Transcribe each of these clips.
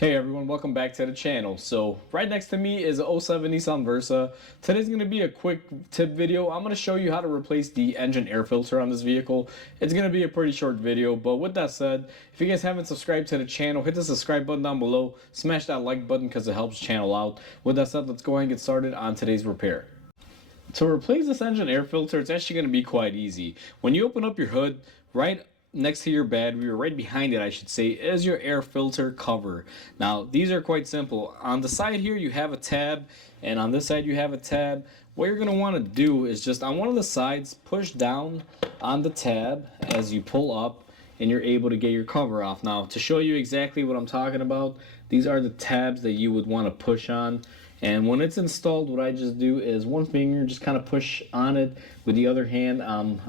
Hey everyone, welcome back to the channel. So right next to me is a '07 Nissan Versa. Today's going to be a quick tip video. I'm going to show you how to replace the engine air filter on this vehicle. It's going to be a pretty short video, but with that said, if you guys haven't subscribed to the channel, hit the subscribe button down below. Smash that like button because it helps the channel out. With that said, let's go ahead and get started on today's repair. To replace this engine air filter, it's actually going to be quite easy. When you open up your hood, right next to your battery, or right behind it I should say, is your air filter cover. Now these are quite simple. On the side here you have a tab, and on this side you have a tab. What you're going to want to do is just on one of the sides push down on the tab as you pull up, and you're able to get your cover off. Now to show you exactly what I'm talking about, these are the tabs that you would want to push on. And when it's installed, what I just do is one finger just kind of push on it, with the other hand I'm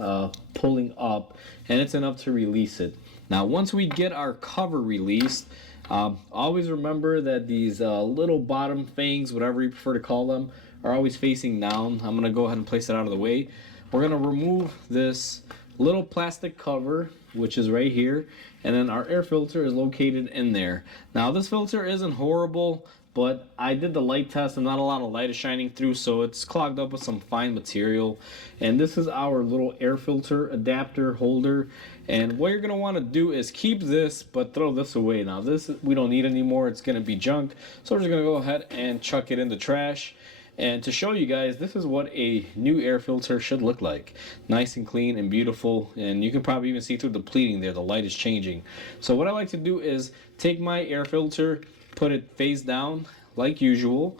pulling up, and it's enough to release it. Now once we get our cover released, always remember that these little bottom fangs, whatever you prefer to call them, are always facing down. I'm going to go ahead and place it out of the way. We're going to remove this little plastic cover, which is right here, and then our air filter is located in there. Now this filter isn't horrible, but I did the light test and not a lot of light is shining through, so it's clogged up with some fine material. And this is our little air filter adapter holder, and what you're going to want to do is keep this but throw this away. Now this we don't need anymore, it's going to be junk, so we're just going to go ahead and chuck it in the trash. And to show you guys, this is what a new air filter should look like. Nice and clean and beautiful, and you can probably even see through the pleating there, the light is changing. So what I like to do is take my air filter, put it face down like usual,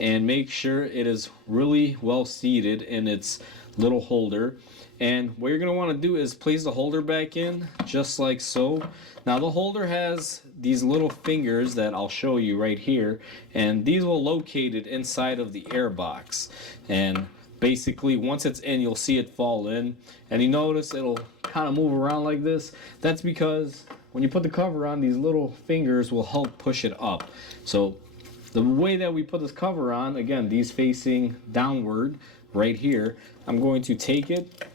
and make sure it is really well seated in its little holder. And what you're going to want to do is place the holder back in just like so. Now the holder has these little fingers that I'll show you right here, and these will locate it inside of the air box. And basically once it's in, you'll see it fall in, and you notice it'll kind of move around like this. That's because when you put the cover on, these little fingers will help push it up. So the way that we put this cover on, again, these facing downward right here, I'm going to take it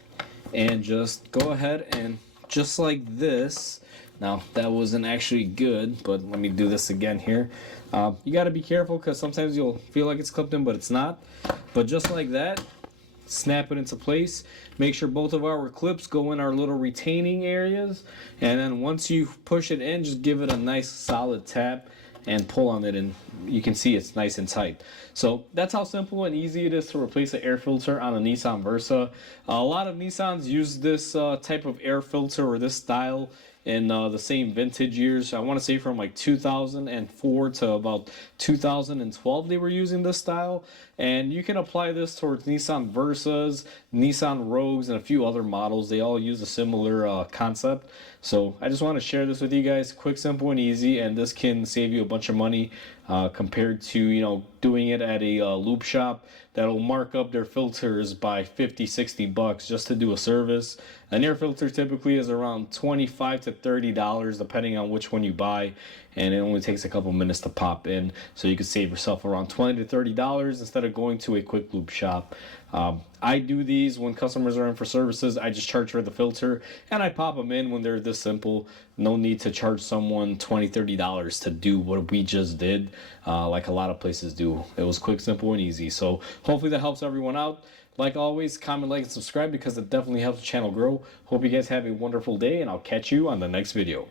and just go ahead and just like this. Now that wasn't actually good, but let me do this again here. You got to be careful because sometimes you'll feel like it's clipped in, but it's not. But just like that, snap it into place. Make sure both of our clips go in our little retaining areas, and then once you push it in, just give it a nice solid tap and pull on it, and you can see it's nice and tight. So that's how simple and easy it is to replace an air filter on a Nissan Versa. A lot of Nissans use this type of air filter or this style in the same vintage years. I want to say from like 2004 to about 2012 they were using this style, and you can apply this towards Nissan Versas, Nissan Rogues, and a few other models. They all use a similar concept. So I just want to share this with you guys, quick, simple, and easy, and this can save you a bunch of money compared to, you know, doing it at a lube shop that'll mark up their filters by 50-60 bucks just to do a service. An air filter typically is around $25 to $30 depending on which one you buy, and it only takes a couple minutes to pop in, so you can save yourself around $20 to $30 instead of going to a quick lube shop. I do these when customers are in for services. I just charge for the filter and I pop them in when they're this simple. No need to charge someone $20, $30 to do what we just did, like a lot of places do. It was quick, simple, and easy. So hopefully that helps everyone out. Like always, comment, like, and subscribe because it definitely helps the channel grow. Hope you guys have a wonderful day, and I'll catch you on the next video.